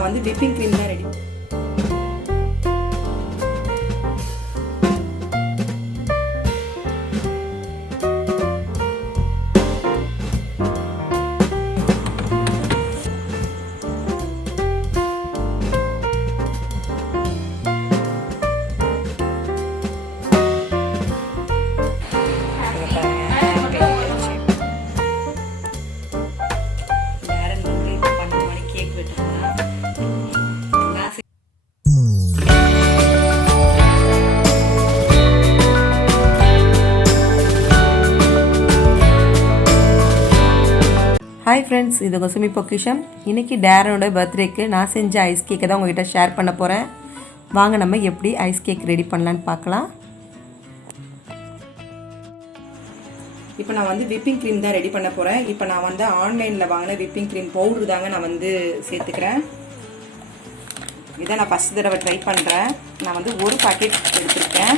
நான் வந்து whipping cream தான் ரெடி. ஹாய் ஃப்ரெண்ட்ஸ், இது சுமிpokkisham. இன்றைக்கி டேரனோட பர்த்டேக்கு நான் செஞ்ச ஐஸ் கேக்கை தான் உங்கள்கிட்ட ஷேர் பண்ண போகிறேன். வாங்க நம்ம எப்படி ஐஸ் கேக் ரெடி பண்ணலான்னு பார்க்கலாம். இப்போ நான் வந்து விப்பிங் க்ரீம் தான் ரெடி பண்ண போகிறேன். இப்போ நான் வந்து ஆன்லைனில் வாங்கின விப்பிங் க்ரீம் பவுடர் தாங்க நான் வந்து சேர்த்துக்கிறேன். இதை நான் ஃபஸ்ட் தடவை ட்ரை பண்ணுறேன். நான் வந்து ஒரு பாக்கெட் எடுத்துருக்கேன்.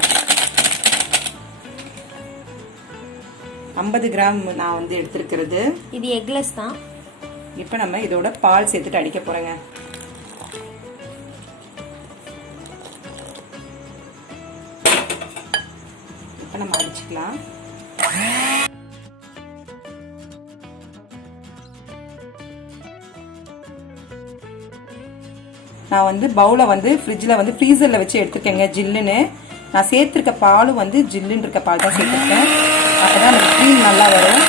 50 கிராம் நான் வந்து எடுத்துருக்கிறது. இது எக்லெஸ் தான். இப்போ நம்ம இதோட பால் சேர்த்துட்டு அடிக்க போகிறேங்க. இப்போ நம்ம அடிச்சுக்கலாம். நான் வந்து பவுலை வந்து ஃப்ரிட்ஜில் வந்து ஃப்ரீசரில் வச்சு எடுத்துருக்கேங்க ஜில்லுன்னு. நான் சேர்த்துருக்க பாலும் வந்து ஜில்லுன்னு இருக்க பால் தான் சேர்த்துருக்கேன். அப்போ தான் அந்த க்ரீம் நல்லா வரும்.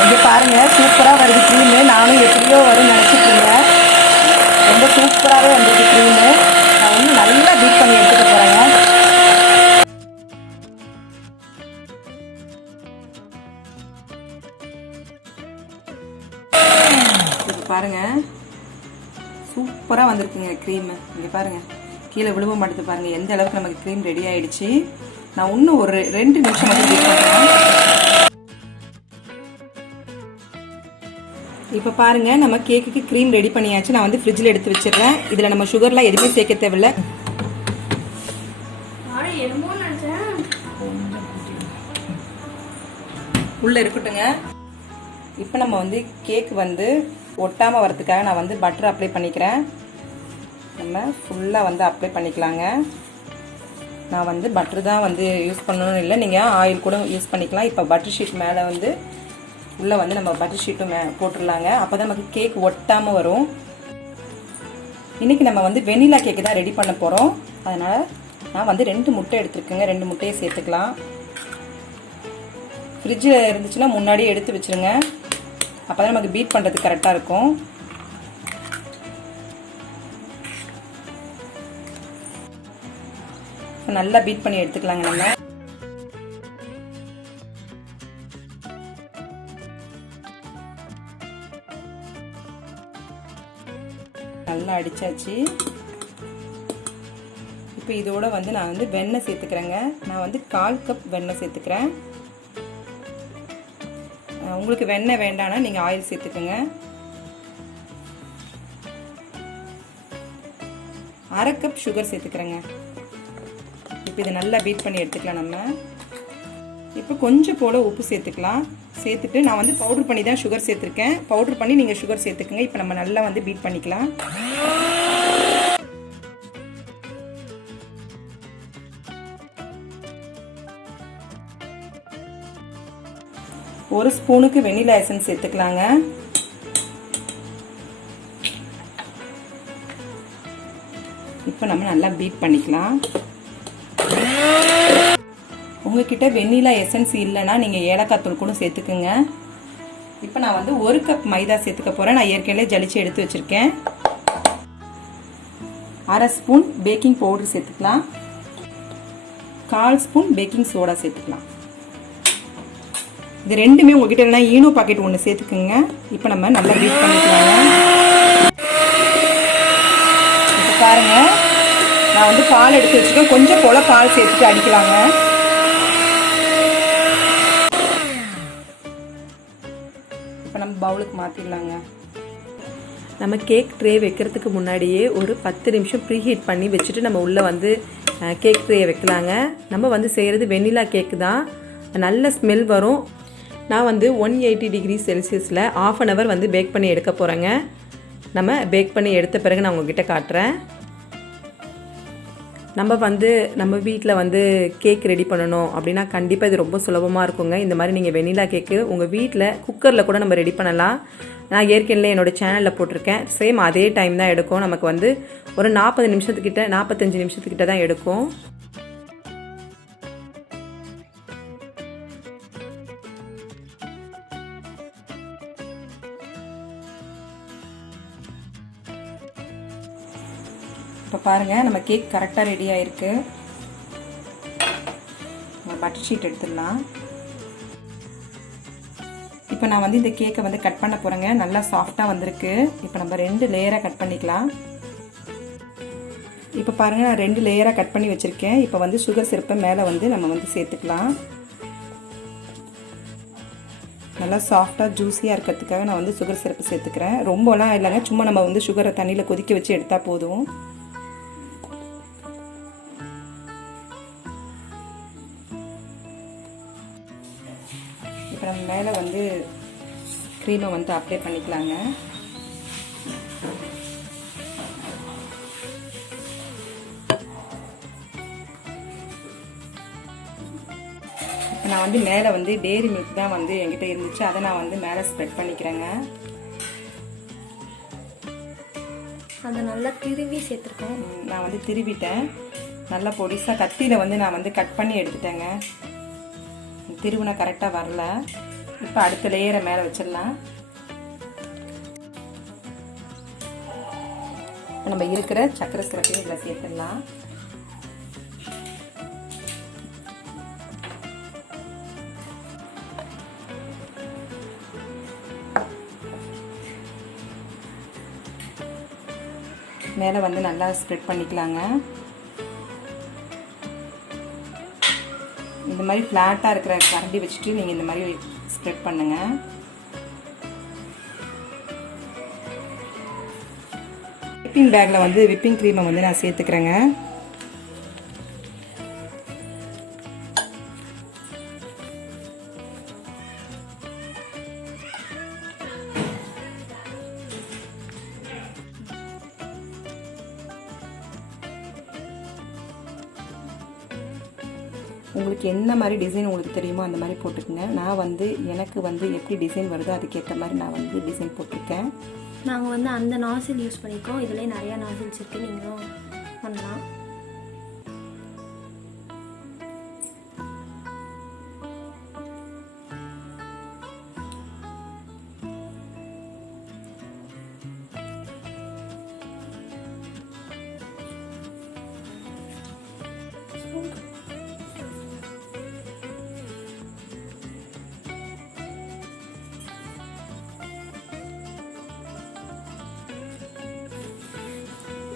இங்கே பாருங்கள், சூப்பராக வருது க்ரீமு. நானும் எப்படியோ வரும்னு நினச்சிட்டு இருந்தேன். ரொம்ப சூப்பராகவே வந்துருக்கு க்ரீமு. நான் வந்து நல்லா பீட் பண்ணி எடுத்துகிட்டு போகிறேங்க. பாருங்க, சூப்பராக வந்திருக்குங்க க்ரீமு. இங்கே பாருங்கள், கீழே விழுவ மாட்டேது பாருங்கள். எந்த அளவுக்கு நமக்கு க்ரீம் ரெடி ஆகிடுச்சு. நான் இன்னும் ஒரு 2 நிமிஷம் மட்டும் பீட் பண்ணுறேன். இப்போ பாருங்கள், நம்ம கேக்குக்கு க்ரீம் ரெடி பண்ணியாச்சு. நான் வந்து ஃப்ரிட்ஜில் எடுத்து வச்சிடுறேன். இதில் நம்ம சுகர்லாம் எதுவுமே சேர்க்க தேவையில்லை. உள்ளே இருக்கட்டுங்க. இப்போ நம்ம வந்து கேக் வந்து ஒட்டாமல் வரதுக்காக நான் வந்து பட்டர் அப்ளை பண்ணிக்கிறேன். நம்ம ஃபுல்லாக வந்து அப்ளை பண்ணிக்கலாங்க. நான் வந்து பட்டர் தான் வந்து யூஸ் பண்ணணும்னு இல்லை, நீங்கள் ஆயில் கூட யூஸ் பண்ணிக்கலாம். இப்போ பட்டர் ஷீட் மேலே வந்து உள்ளே வந்து நம்ம பட்டர் ஷீட்டும் போட்டுடலாங்க. அப்போ தான் நமக்கு கேக் ஒட்டாமல் வரும். இன்றைக்கி நம்ம வந்து வெனிலா கேக்கு தான் ரெடி பண்ண போகிறோம். அதனால் நான் வந்து 2 முட்டை எடுத்துருக்கேங்க. 2 முட்டையை சேர்த்துக்கலாம். ஃப்ரிட்ஜில் இருந்துச்சுன்னா முன்னாடியே எடுத்து வச்சுருங்க. அப்போ தான் நமக்கு பீட் பண்ணுறதுக்கு கரெக்டாக இருக்கும். நல்லா பீட் பண்ணி எடுத்துக்கலாங்க. நம்ம நல்லா அடித்தாச்சு. இப்போ இதோட வந்து நான் வந்து வெண்ணெய் சேர்த்துக்கிறேங்க. நான் வந்து 1/4 கப் வெண்ணெய் சேர்த்துக்கிறேன். உங்களுக்கு வெண்ணெய் வேண்டானா நீங்கள் ஆயில் சேர்த்துக்கோங்க. 1/2 கப் சுகர் சேர்த்துக்கிறேங்க. இப்போ இதை நல்லா பீட் பண்ணி எடுத்துக்கலாம். நம்ம இப்போ கொஞ்சம் போல் உப்பு சேர்த்துக்கலாம். சேர்த்துட்டு நான் வந்து பவுடர் பண்ணி தான் சுகர் சேர்த்துருக்கேன். பவுடர் பண்ணி நீங்கள் சுகர் சேர்த்துக்குங்க. இப்போ நம்ம நல்லா வந்து பீட் பண்ணிக்கலாம். ஒரு ஸ்பூனுக்கு வெனிலா எசன்ஸ் சேர்த்துக்கலாங்க. இப்போ நம்ம நல்லா பீட் பண்ணிக்கலாம். உங்ககிட்ட வெனிலா எசன்ஸ் இல்லைன்னா நீங்கள் ஏலக்காய் தூள் கூட சேர்த்துக்குங்க. இப்போ நான் வந்து 1 கப் மைதா சேர்த்துக்க போகிறேன். நான் ஏற்கனவே ஜலிச்சு எடுத்து வச்சுருக்கேன். 1/2 ஸ்பூன் பேக்கிங் பவுடர் சேர்த்துக்கலாம். 1/4 ஸ்பூன் பேக்கிங் சோடா சேர்த்துக்கலாம். இது ரெண்டுமே உங்ககிட்ட இல்லைனா ஈனோ பாக்கெட் 1 சேர்த்துக்குங்க. இப்போ நம்ம நல்லா பீட் பண்ணிக்கலாங்க. இப்போ பாருங்கள், நான் வந்து பால் எடுத்து வச்சுருக்கேன். கொஞ்சம் போல் பால் சேர்த்துட்டு அடிக்கலாங்க. இப்போ நம்ம பவுலுக்கு மாற்றிடலாங்க. நம்ம கேக் ட்ரே வைக்கிறதுக்கு முன்னாடியே ஒரு 10 நிமிஷம் ப்ரீஹீட் பண்ணி வச்சுட்டு நம்ம உள்ளே வந்து கேக் ட்ரேயை வைக்கலாங்க. நம்ம வந்து செய்கிறது வெண்ணிலா கேக்கு தான், நல்ல ஸ்மெல் வரும். நான் வந்து 180 டிகிரி செல்சியஸில் 1/2 hour வந்து பேக் பண்ணி எடுக்க போகிறேங்க. நம்ம பேக் பண்ணி எடுத்த பிறகு நான் உங்ககிட்ட காட்டுறேன். நம்ம வீட்டில் வந்து கேக் ரெடி பண்ணணும் அப்படின்னா கண்டிப்பாக இது ரொம்ப சுலபமாக இருக்குங்க. இந்த மாதிரி நீங்கள் வெண்ணிலா கேக்கு உங்கள் வீட்டில் குக்கரில் கூட நம்ம ரெடி பண்ணலாம். நான் ஏற்கனவே என்னோடய சேனலில் போட்டிருக்கேன். சேம் அதே டைம் தான் எடுக்கும். நமக்கு வந்து ஒரு 45 நிமிஷத்துக்கிட்ட தான் எடுக்கும். இப்போ பாருங்கள், நம்ம கேக் கரெக்டாக ரெடி ஆகிருக்கு. நம்ம பட்டர் ஷீட் எடுத்துடலாம். இப்போ நான் வந்து இந்த கேக்கை வந்து கட் பண்ண போகிறேங்க. நல்லா சாஃப்டாக வந்திருக்கு. இப்போ நம்ம 2 லேயராக கட் பண்ணிக்கலாம். இப்போ பாருங்கள், நான் 2 லேயராக கட் பண்ணி வச்சுருக்கேன். இப்போ வந்து சுகர் சிரப்பை மேலே வந்து நம்ம வந்து சேர்த்துக்கலாம். நல்லா சாஃப்டாக ஜூஸியாக இருக்கிறதுக்காக நான் வந்து சுகர் சிரப்பு சேர்த்துக்கிறேன். ரொம்பலாம் இல்லைங்க, சும்மா நம்ம வந்து சுகரை தண்ணியில் கொதிக்க வச்சு எடுத்தால் போதும். இப்போ நம்ம மேலே வந்து க்ரீமை வந்து அப்ளை பண்ணிக்கலாங்க. இப்போ நான் வந்து மேலே வந்து டேரி மில்க் தான் வந்து என்கிட்ட இருந்துச்சு, அதை நான் வந்து மேலே ஸ்ப்ரெட் பண்ணிக்கிறேங்க. அதை நல்லா திருவி சேர்த்துருக்கேன். நான் வந்து திருவிட்டேன். நல்லா பொடிசாக கத்தியில் வந்து நான் வந்து கட் பண்ணி எடுத்துட்டேங்க. திருவுனா கரெக்டாக வரல. இப்போ அடுத்த லேயரை மேலே வச்சிடலாம். நம்ம இருக்கிற சக்கரை சிரப்பையும் இதில் சேர்த்துடலாம். மேலே வந்து நல்லா ஸ்ப்ரெட் பண்ணிக்கலாங்க. இந்த மாதிரி ஃப்ளாட்டாக இருக்கிற கரண்டி வச்சுட்டு நீங்கள் இந்த மாதிரி ஸ்ப்ரெட் பண்ணுங்கள். விப்பிங் பேக்கில் வந்து விப்பிங் க்ரீமை வந்து நான் சேர்த்துக்கிறேங்க. உங்களுக்கு என்ன மாதிரி டிசைன் உங்களுக்கு தெரியுமோ அந்த மாதிரி போட்டுக்கோங்க. நான் வந்து எனக்கு வந்து எப்படி டிசைன் வருதோ அதுக்கேற்ற மாதிரி நான் வந்து டிசைன் போட்டிருக்கேன். நாங்கள் வந்து அந்த நாசில் யூஸ் பண்ணியிருக்கோம். இதிலே நிறையா நாசில்ஸ் இருக்குது, நீங்களும் பண்ணலாம்.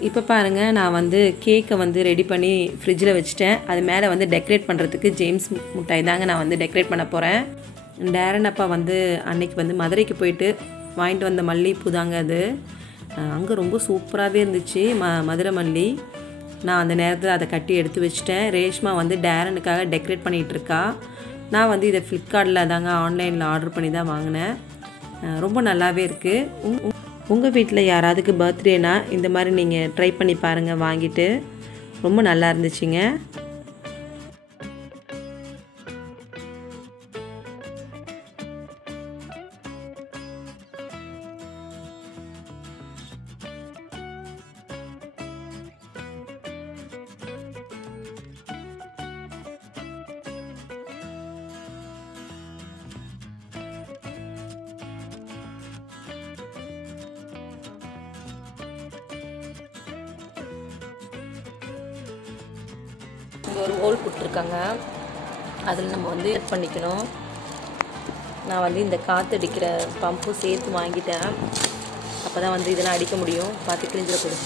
இப்போ பாருங்கள், நான் வந்து கேக்கை வந்து ரெடி பண்ணி ஃப்ரிட்ஜில் வச்சுட்டேன். அது மேலே வந்து டெக்கரேட் பண்ணுறதுக்கு ஜேம்ஸ் மிட்டாய் தாங்க நான் வந்து டெக்கரேட் பண்ண போகிறேன். டேரன் அப்பா வந்து அன்னைக்கு வந்து மதுரைக்கு போயிட்டு வாங்கிட்டு வந்த மல்லிகைப்பூ தாங்க அது. அங்கே ரொம்ப சூப்பராகவே இருந்துச்சு மதுரை மல்லி. நான் அந்த நேரத்தில் அதை கட்டி எடுத்து வச்சுட்டேன். ரேஷ்மா வந்து டேரனுக்காக டெக்கரேட் பண்ணிகிட்ருக்கா. நான் வந்து இதை ஃப்ளிப்கார்ட்டில் தாங்க ஆன்லைனில் ஆர்டர் பண்ணி தான் வாங்கினேன். ரொம்ப நல்லாவே இருக்குது. உங்கள் வீட்டில் யாராவதுக்கு பர்த்டேனா இந்த மாதிரி நீங்கள் ட்ரை பண்ணி பாருங்கள் வாங்கிட்டு. ரொம்ப நல்லா இருந்துச்சுங்க. இங்கே ஒரு ஹோல் கொடுத்துருக்காங்க, அதில் நம்ம வந்து செட் பண்ணிக்கணும். நான் வந்து இந்த காற்றடிக்கிற பம்பும் சேர்த்து வாங்கிட்டேன். அப்போ தான் வந்து இதெல்லாம் அடிக்க முடியும். பார்த்து கிழிஞ்சிடக்கூடும்.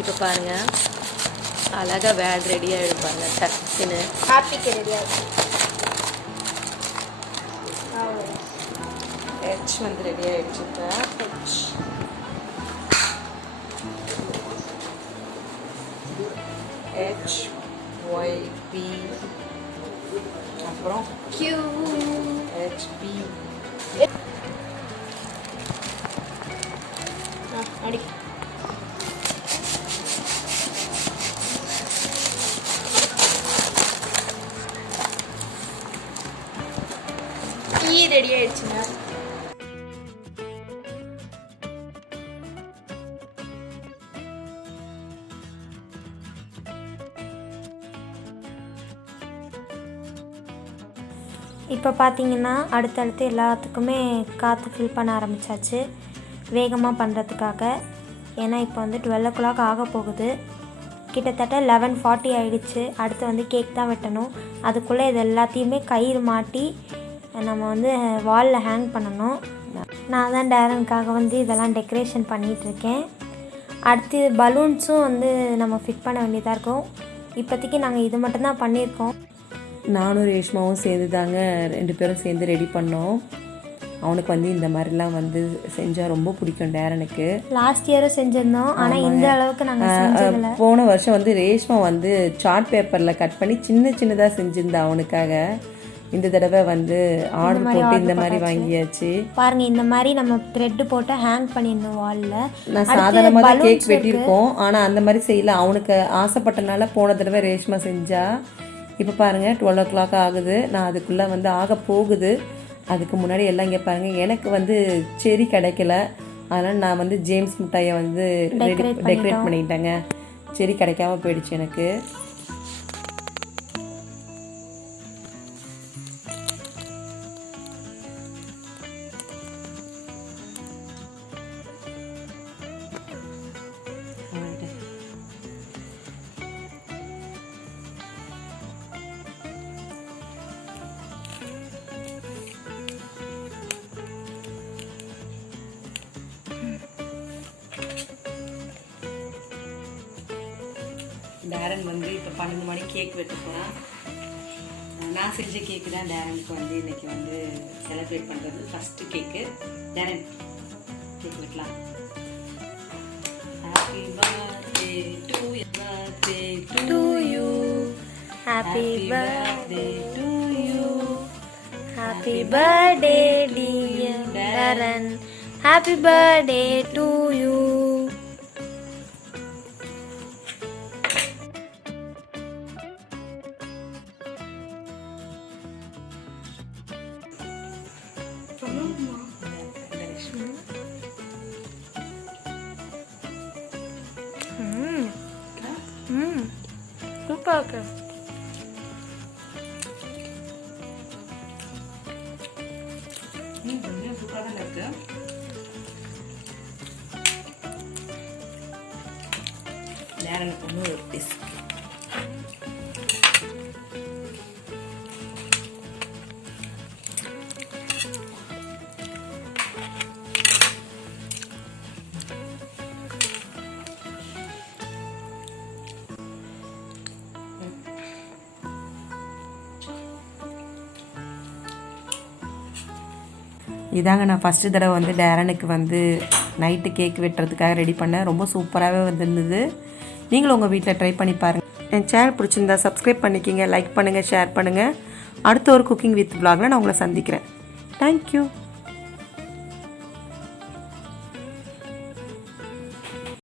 இப்போ பாருங்கள், அழகாக வேட் ரெடியாக எடுப்பாங்க. டக்குன்னு ஹாப்பிக்கு ரெடியாக ஹெச் வந்து ரெடி ஆகிடுச்சு. இப்போ HYP அப்புறம் QHP. அடி டீ ரெடி ஆயிடுச்சுங்க. இப்போ பார்த்தீங்கன்னா அடுத்தடுத்து எல்லாத்துக்குமே காற்று ஃபில் பண்ண ஆரம்பித்தாச்சு வேகமாக பண்ணுறதுக்காக. ஏன்னா இப்போ வந்து 12 o'clock ஆக போகுது. கிட்டத்தட்ட 11:40 ஆகிடுச்சு. அடுத்து வந்து கேக் தான் வெட்டணும். அதுக்குள்ளே இது எல்லாத்தையுமே கயிறு மாட்டி நம்ம வந்து வாலில் ஹேங் பண்ணணும். நான் தான் டேரனுக்காக வந்து இதெல்லாம் டெக்கரேஷன் பண்ணிகிட்ருக்கேன். அடுத்து பலூன்ஸும் வந்து நம்ம ஃபிட் பண்ண வேண்டியதாக இருக்கும். இப்போதைக்கு நாங்கள் இது மட்டும்தான் பண்ணியிருக்கோம். நானும் ரேஷ்மாவும் சேர்ந்து தாங்க 2 பேரும் சேர்ந்து ரெடி பண்ணோம். அவனுக்கு வந்து இந்த மாதிரிலாம் வந்து செஞ்சால் ரொம்ப பிடிக்கும் டேரனுக்கு. லாஸ்ட் இயரும் செஞ்சிருந்தோம், ஆனால் இந்த அளவுக்கு நாங்கள் செஞ்சதில்லை. போன வருஷம் வந்து ரேஷ்மா வந்து சார்ட் பேப்பரில் கட் பண்ணி சின்ன சின்னதாக செஞ்சுருந்தா அவனுக்காக. இந்த தடவை வந்து ஆர்டர் போட்டு இந்த மாதிரி வாங்கியாச்சு. பாருங்க, இந்த மாதிரி நம்ம த்ரெட் போட்டு ஹேங் பண்ணிடணும் வாலில். நான் சாதாரணமாக தான் கேக் வெட்டியிருக்கோம், ஆனால் அந்த மாதிரி செய்யல. அவனுக்கு ஆசைப்பட்டனால போன தடவை ரேஷ்மா செஞ்சா. இப்போ பாருங்கள் 12 o'clock ஆகுது. நான் அதுக்குள்ளே வந்து ஆக போகுது. அதுக்கு முன்னாடி எல்லாம் இங்கே பாருங்கள், எனக்கு வந்து செரி கிடைக்கல. அதனால் நான் வந்து ஜேம்ஸ் மிட்டாயை வந்து டெக்கரேட் பண்ணிட்டேங்க. செரி கிடைக்காம போயிடுச்சு எனக்கு. டேரன் வந்து இப்போ 12 மணி கேக் வெட்டுப்போம். நான் செஞ்ச கேக்கு தான் டேரனுக்கு வந்து இன்றைக்கி வந்து செலிப்ரேட் பண்ணுறது. ஃபஸ்ட்டு கேக்கு. டேரன் கேக் வெட்டலாம். Happy birthday to you, birthday to you, happy birthday to you, happy birthday dear Darren, happy birthday to you. சூப்பராக இருக்கு. சூப்பராக தான் இருக்கு. டேரனுக்கு ஒன்று ஒரு பீஸ். இதாங்க நான் ஃபஸ்ட்டு தடவை வந்து டேரனுக்கு வந்து நைட்டு கேக் வெட்டுறதுக்காக ரெடி பண்ணேன். ரொம்ப சூப்பராகவே வந்துருந்தது. நீங்களும் உங்கள் வீட்டில் ட்ரை பண்ணி பாருங்கள். என் சேனல் பிடிச்சிருந்தா சப்ஸ்கிரைப் பண்ணிக்கிங்க, லைக் பண்ணுங்கள், ஷேர் பண்ணுங்கள். அடுத்த ஒரு குக்கிங் வித் vlogல நான் உங்களை சந்திக்கிறேன். தேங்க்யூ.